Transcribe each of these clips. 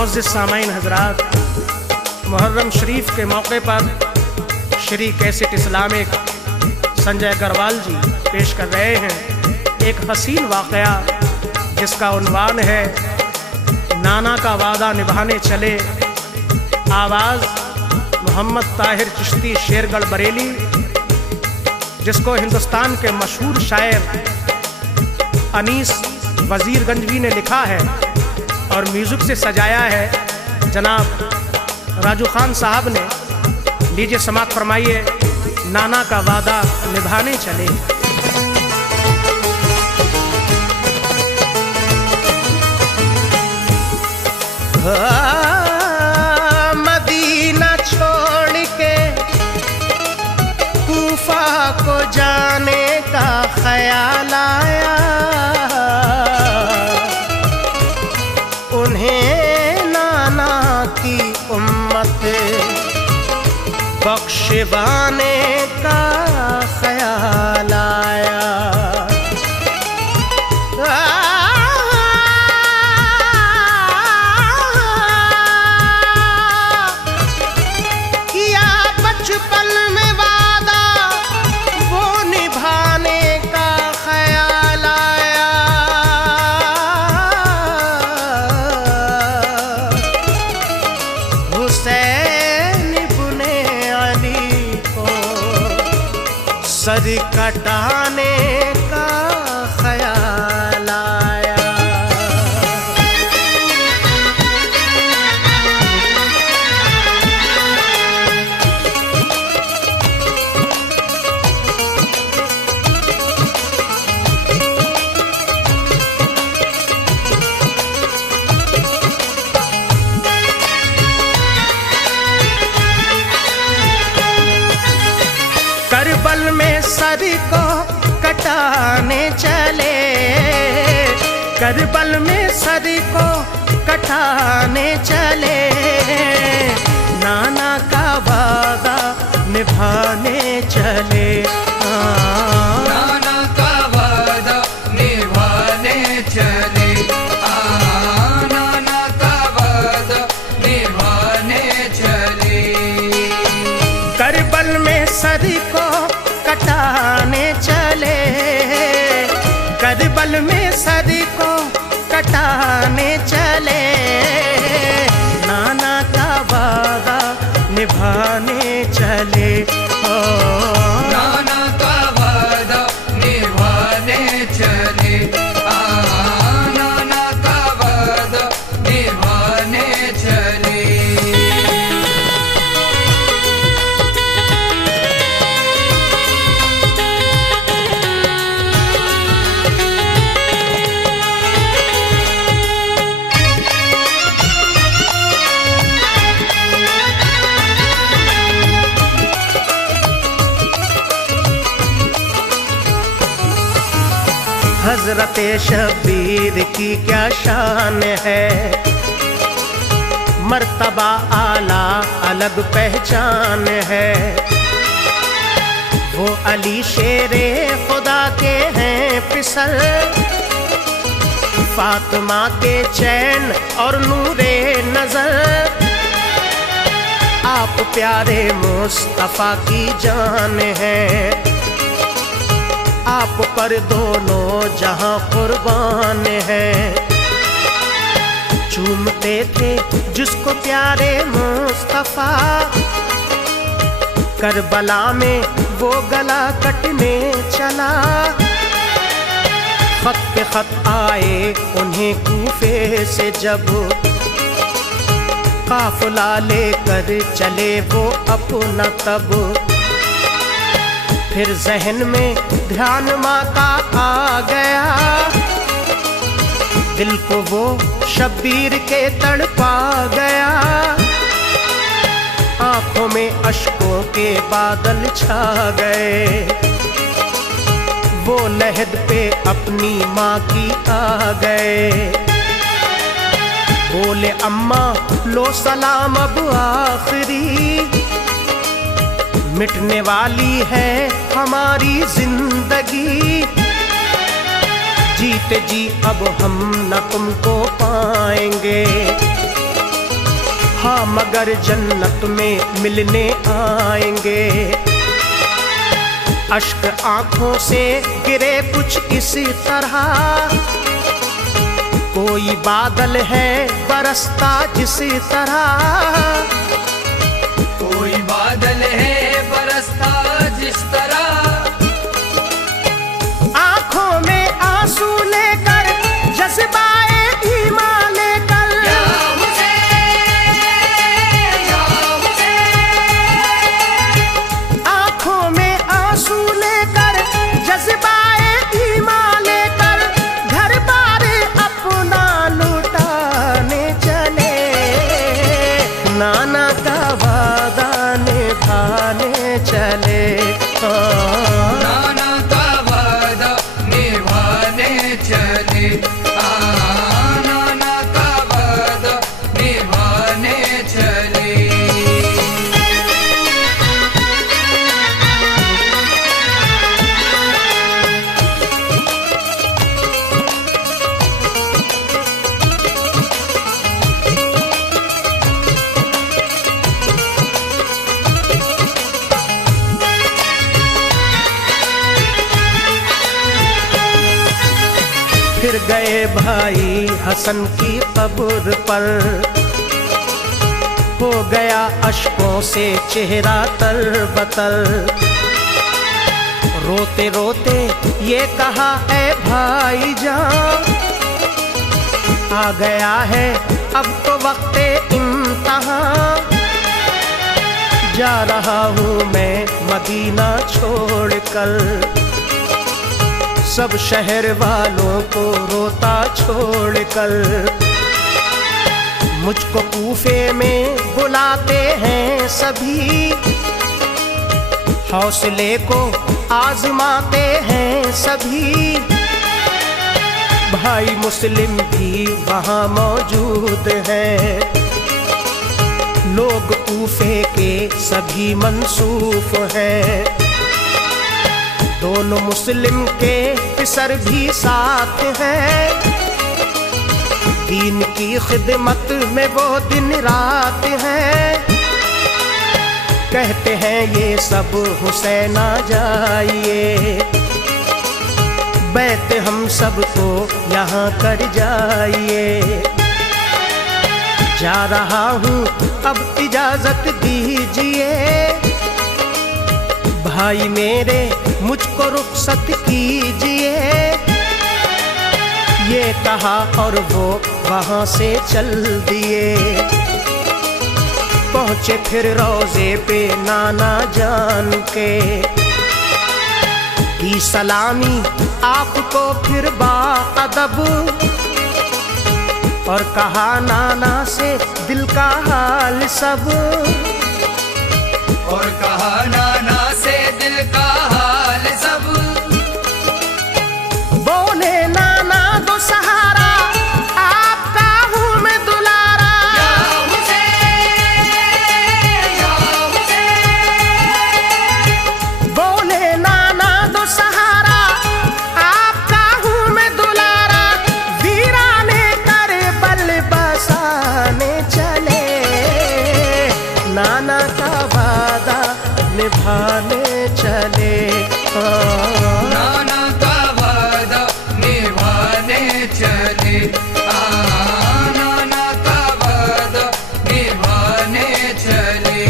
मुअज़्ज़िज़ सामाईन हज़रात, मुहर्रम शरीफ के मौके पर श्री कैसेट इस्लामिक संजय अग्रवाल जी पेश कर रहे हैं एक हसीन वाक़या जिसका उन्वान है नाना का वादा निभाने चले। आवाज़ मोहम्मद ताहिर चिश्ती शेरगढ़ बरेली, जिसको हिंदुस्तान के मशहूर शायर अनीस वज़ीरगंजवी ने लिखा है और म्यूज़िक से सजाया है जनाब राजू खान साहब ने। लीजिए समाअत फरमाइए, नाना का वादा निभाने चले। मदीना छोड़ के कूफा को जाने का ख्याल आया, उन्हें नाना की उम्मत बख्शवाने का ख्याल आया। किया बचपन में वादा वो निभाने का ख्याल आया, हुसैन इब्ने अली को सर कटाने का ख्याल आया। करबल में सर को कटाने चले, करबल में सर को कटाने चले, नाना का वादा निभाने चले। नाना का वादा निभाने चले, नाना का वादा निभाने चले। करबल में सर को कटाने चले, करबल में सर को कटाने चले, नाना का वादा निभाने चले। नाना का वादा निभाने चले, नाना का वादा निभाने चले। हजरते शब्बीर की क्या शान है, मर्तबा आला अलग पहचान है। वो अली शेरे खुदा के हैं पिसल, फातिमा के चैन और नूरे नजर। आप प्यारे मुस्तफा की जान है, आप पर दोनों जहां कुर्बान है। चूमते थे जिसको प्यारे मुस्तफा, करबला में वो गला कटने चला। खत पे खत आए उन्हें कूफे से जब, काफिला लेकर चले वो अपना तब। फिर जहन में ध्यान माँ का आ गया, दिल को वो शब्बीर के तड़पा गया। आंखों में अश्कों के बादल छा गए, वो लहद पे अपनी माँ की आ गए। बोले अम्मा लो सलाम अब आखिरी, मिटने वाली है हमारी जिंदगी। जीते जी अब हम न तुमको पाएंगे, हाँ मगर जन्नत में मिलने आएंगे। अश्क आंखों से गिरे कुछ इसी तरह, कोई बादल है बरसता जिस तरह, कोई बादल है बरसता जिस तरह, आंखों में आंसू लेकर जज्बाए ईमान लेकर, या हुसैन, या हुसैन, आंखों में आंसू लेकर जज्बाए ईमान लेकर, घर बार अपना लुटाने चले, नाना का वादा निभाने चले। नाना का वादा निभाने चले, नाना का वादा निभाने चले। फिर गए भाई हसन की कब्र पर, हो गया अश्कों से चेहरा तरबतर, रोते रोते ये कहा ऐ भाई जान, आ गया है अब तो वक्ते इम्तिहान, जा रहा हूँ मैं मदीना छोड़कर, सब शहर वालों को रोता छोड़कर, मुझको कूफे में बुलाते हैं सभी, हौसले को आजमाते हैं सभी, भाई मुस्लिम भी वहाँ मौजूद हैं, लोग कूफे के सभी मंसूफ हैं, दोनों मुस्लिम के पिसर भी साथ हैं, दीन की खिदमत में वो दिन रात हैं, कहते हैं ये सब हुसैन आ जाइए, बैत हम सब को यहाँ कर जाइए, जा रहा हूँ अब इजाजत दीजिए, भाई मेरे मुझको रुखसत कीजिए, ये कहा और वो वहाँ से चल दिए, पहुँचे फिर रोजे पे नाना जान के, की सलामी आपको फिर बाअदब, और कहा नाना से दिल का हाल सब, और कहा नाना से दिल का हाल सब, बोले नाना दो सहारा आपका हूँ मैं दुलारा, या हुसैन, या हुसैन, बोले नाना दो सहारा आपका हूँ मैं दुलारा, वीराने करबल बसाने चले, नाना का वादा निभाने चले, नाना का वादा निभाने चले, नाना का वादा निभाने चले।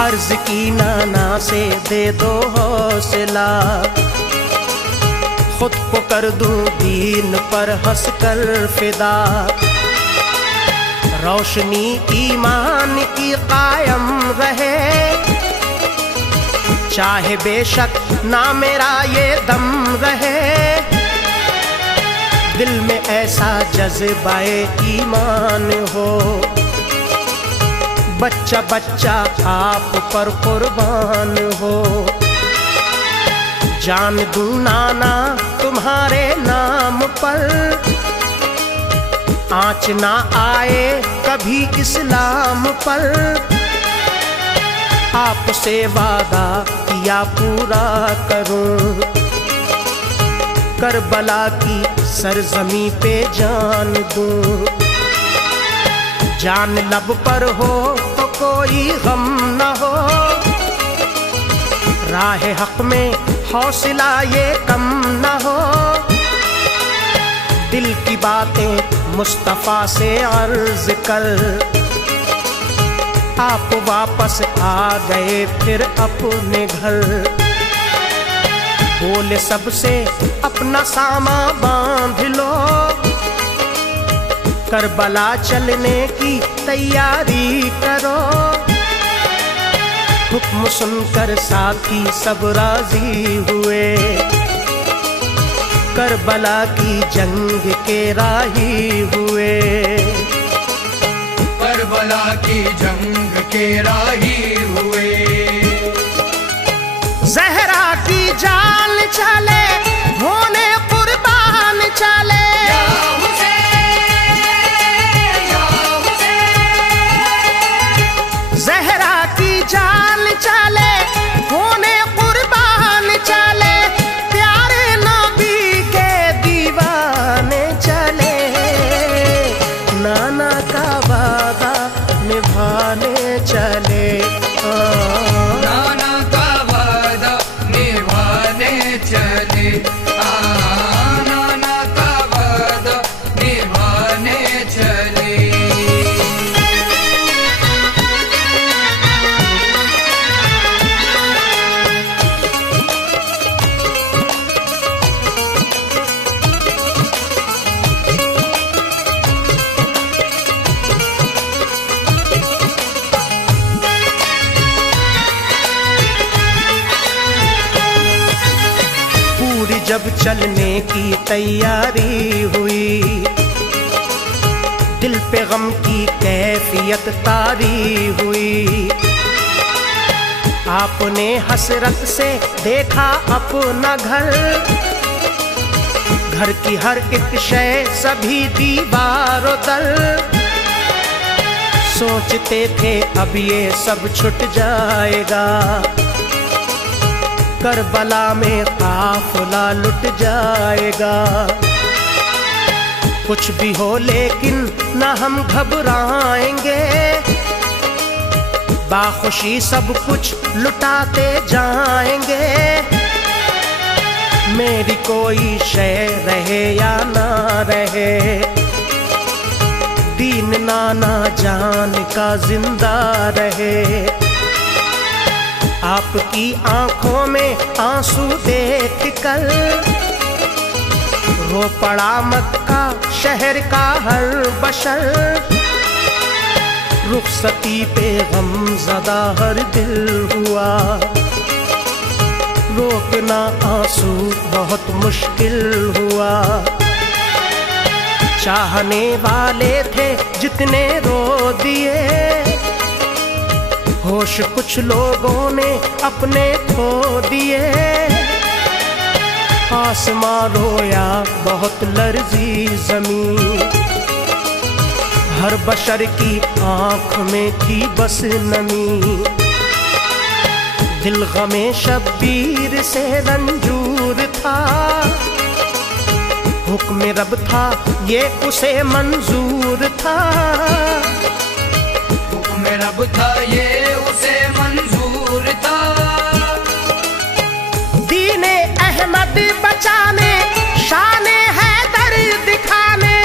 अर्ज की नाना से दे दो हौसला, खुद को कर दूं दीन पर हंस कर फिदा, रोशनी ईमान की कायम रहे, चाहे बेशक ना मेरा ये दम रहे, दिल में ऐसा जज्बाए ईमान हो, बच्चा बच्चा आप पर कुर्बान हो, जान दूं नाना तुम्हारे नाम पर, आँच ना आए कभी इस्लाम पर। आपसे वादा किया पूरा करूं, करबला की सरजमी पे जान दूं। जान लब पर हो तो कोई गम न हो, राह हक में हौसला ये कम न हो। दिल की बातें मुस्तफा से अर्ज कर, आप वापस आ गए फिर अपने घर। बोले सबसे अपना सामा बांध लो, करबला चलने की तैयारी करो। हुक्म सुनकर साथी सब राजी हुए, करबला की जंग के राही हुए। करबला की जंग के राही हुए। ज़हरा की जान चले होने कुर्बान चले, ज़हरा की जान चले होने कुर्बान चले। प्यारे नबी के दीवाने चले, नाना का वादा निभाने चले। नाना का वादा निभाने चले। नाना का वादा निभाने चले। जब चलने की तैयारी हुई, दिल पे गम की कैफियत तारी हुई। आपने हसरत से देखा अपना घर, घर की हर एक शय सभी दीवारों दर। सोचते थे अब ये सब छुट जाएगा, करबला में काफिला लुट जाएगा। कुछ भी हो लेकिन न हम घबराएंगे, बाखुशी सब कुछ लुटाते जाएंगे। मेरी कोई शय रहे या ना रहे, दीन नाना जान का जिंदा रहे। आपकी आंखों में आंसू देख कर रो पड़ा मक्का शहर का हर बशर। रुखसती पे गमज़दा हर दिल हुआ, रोकना आंसू बहुत मुश्किल हुआ। चाहने वाले थे जितने रो दिए, होश कुछ लोगों ने अपने खो दिए। आसमां रोया बहुत लर्जी ज़मीन, हर बशर की आँख में थी बस नमी। दिल गमे शब्बीर से रंजूर था, हुक्म रब था ये उसे मंजूर था। हुक्म रब था ये उसे मंजूर था। दीने अहमद बचाने, शाने हैदर दिखाने,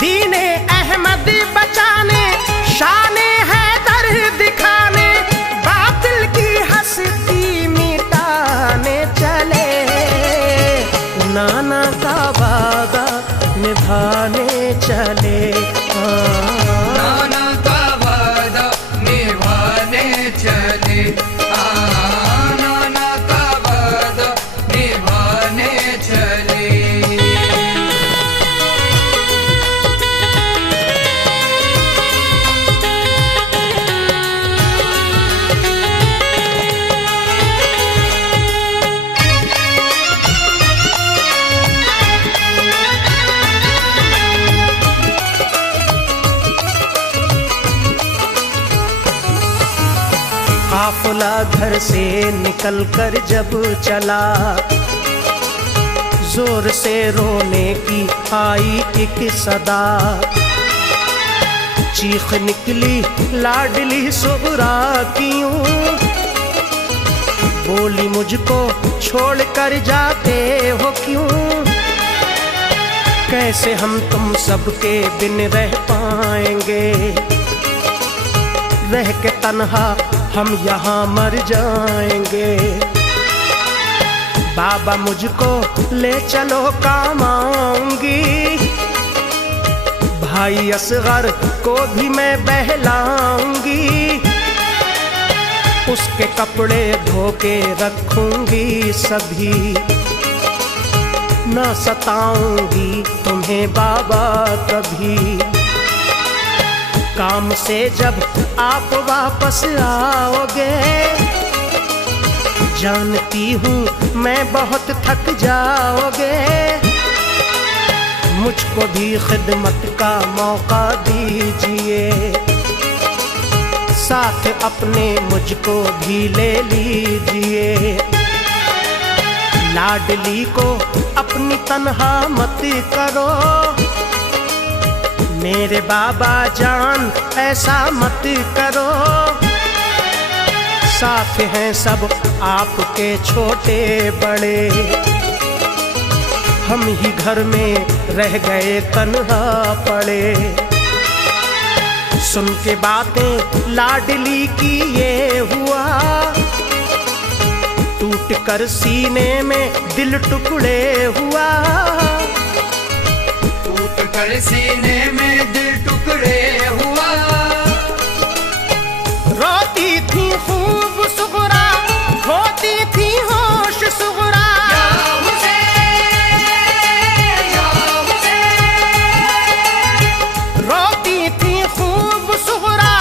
दीने अहमद बचाने, शाने हैदर दिखाने। बातिल की हस्ती मिटाने चले, नाना का वादा निभाने चले। नाना का वादा निभाने चले। नाना का वादा निभाने चले। घर से निकल कर जब चला, जोर से रोने की आई एक सदा, चीख निकली लाडली सुगरा की यूं, बोली मुझको छोड़ कर जाते हो क्यों, कैसे हम तुम सबके बिन रह पाएंगे, रह के तन्हा हम यहाँ मर जाएंगे, बाबा मुझको ले चलो काम आऊंगी, भाई असगर को भी मैं बहलाऊंगी, उसके कपड़े धो के रखूंगी सभी, न सताऊंगी तुम्हें बाबा कभी, काम से जब आप वापस आओगे, जानती हूँ मैं बहुत थक जाओगे, मुझको भी खिदमत का मौका दीजिए, साथ अपने मुझको भी ले लीजिए, लाडली को अपनी तन्हा मत करो, मेरे बाबा जान ऐसा मत करो, साथ हैं सब आपके छोटे बड़े, हम ही घर में रह गए तन्हा पड़े, सुन के बातें लाडली की ये हुआ, टूट कर सीने में दिल टुकड़े हुआ, टूट कर सीने में दिल टुकड़े हुआ, रोती थी खूब सुगरा, होती थी होश सुगरा, रोती थी खूब सुगरा,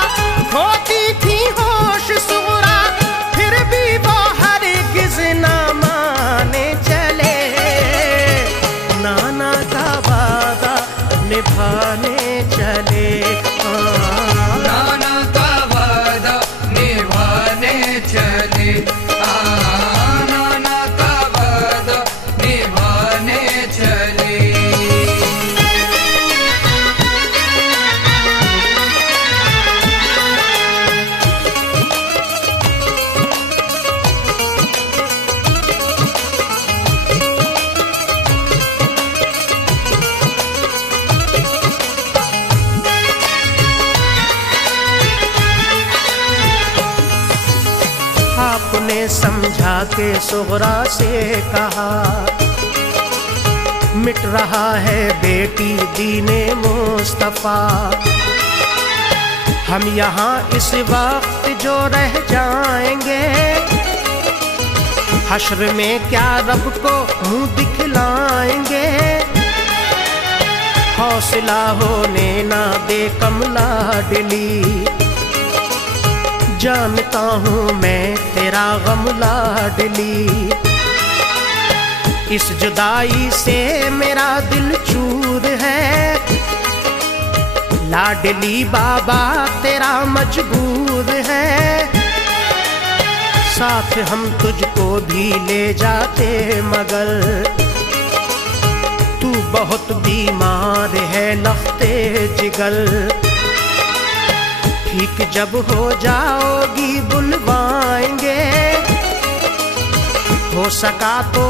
होती थी होश सुगरा, फिर भी वो हरगिज़ ना माने चले, नाना का वादा निभाने चले, नाना का वादा निभाने चले, नाना का वादा निभाने चले। आपने समझा के सुगरा से कहा, मिट रहा है बेटी दीने मुस्तफा, हम यहाँ इस वक्त जो रह जाएंगे, हश्र में क्या रब को मुंह दिखलाएंगे, हौसला होने ना दे कमला लाडली, जानता हूँ मैं तेरा गम लाडली, इस जुदाई से मेरा दिल चूर है, लाडली बाबा तेरा मजबूर है, साथ हम तुझको भी ले जाते मगर तू बहुत बीमार है लख्ते जिगर, ठीक जब हो जाओगी बुलवाएंगे, हो सका तो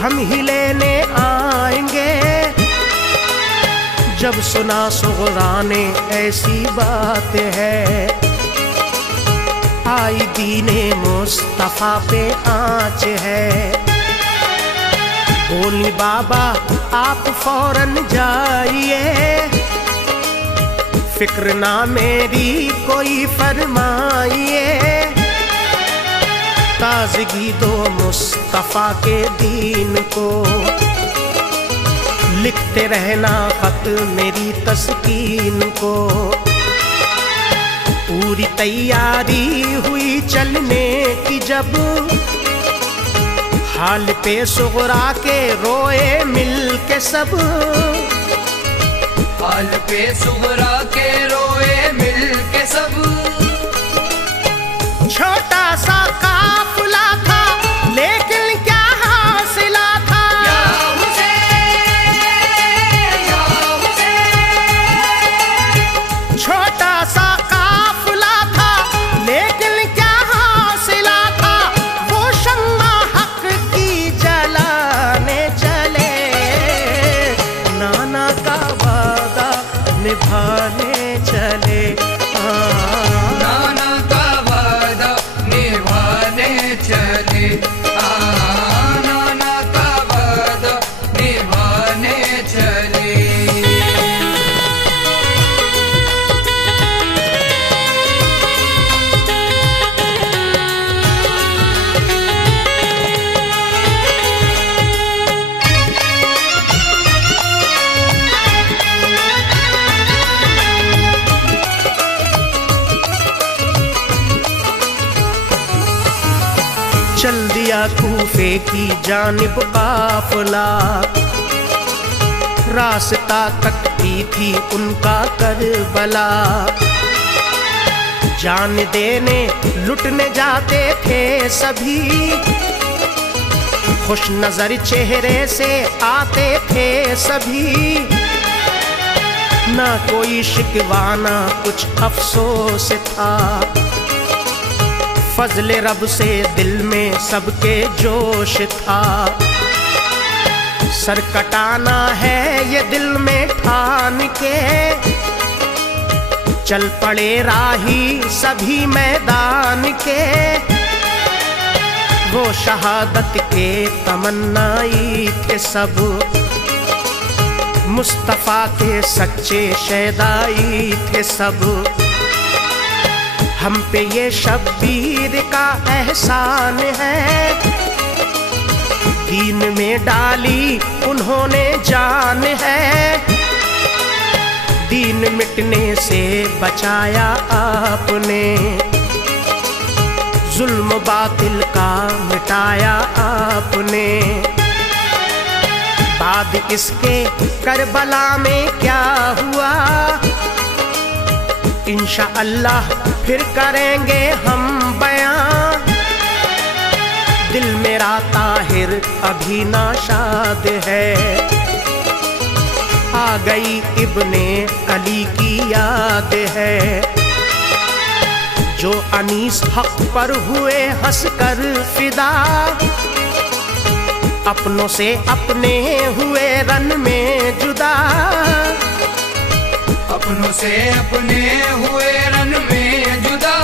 हम ही लेने आएंगे, जब सुना सुगरा ने ऐसी बात है, आई दीने मुस्तफा पे आँच है, बोली बाबा आप फौरन जाइए, फिक्र ना मेरी कोई फरमाइए, ताज़गी दो मुस्तफा के दीन को, लिखते रहना खत मेरी तस्कीन को, पूरी तैयारी हुई चलने की जब, हाल पे सुगरा के रोए मिल के सब, हाल पे सुगरा के रोए मिल के सब, छोटा सा काम लिया कूफे की जानिब काफिला। रास्ता तकती थी उनका करबला। जान देने लुटने जाते थे सभी, खुश नजर चेहरे से आते थे सभी। ना कोई शिकवाना कुछ अफसोस था, फजले रब से दिल में सबके जोश था। सर कटाना है ये दिल में ठान के, चल पड़े राही सभी मैदान के। वो शहादत के तमन्नाई थे सब, मुस्तफा के सच्चे शहदाई थे सब। हम पे ये शब्बीर का एहसान है, दीन में डाली उन्होंने जान है। दीन मिटने से बचाया आपने, जुल्म बातिल का मिटाया आपने। बाद इसके करबला में क्या हुआ, इंशाअल्लाह फिर करेंगे हम बयां। दिल मेरा ताहिर अभी नाशाद है, आ गई इब्ने अली की याद है। जो अनीस हक पर हुए हंसकर फिदा, अपनों से अपने हुए रन में जुदा। अपनों से अपने हुए रन में जुदा।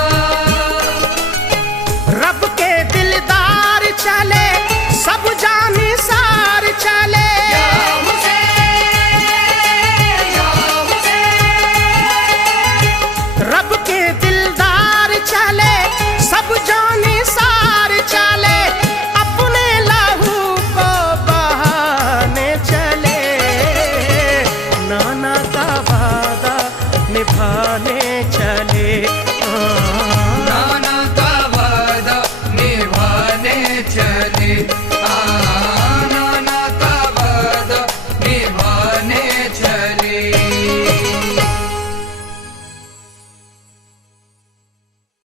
रब के दिलदार चले सब जानिसार चले,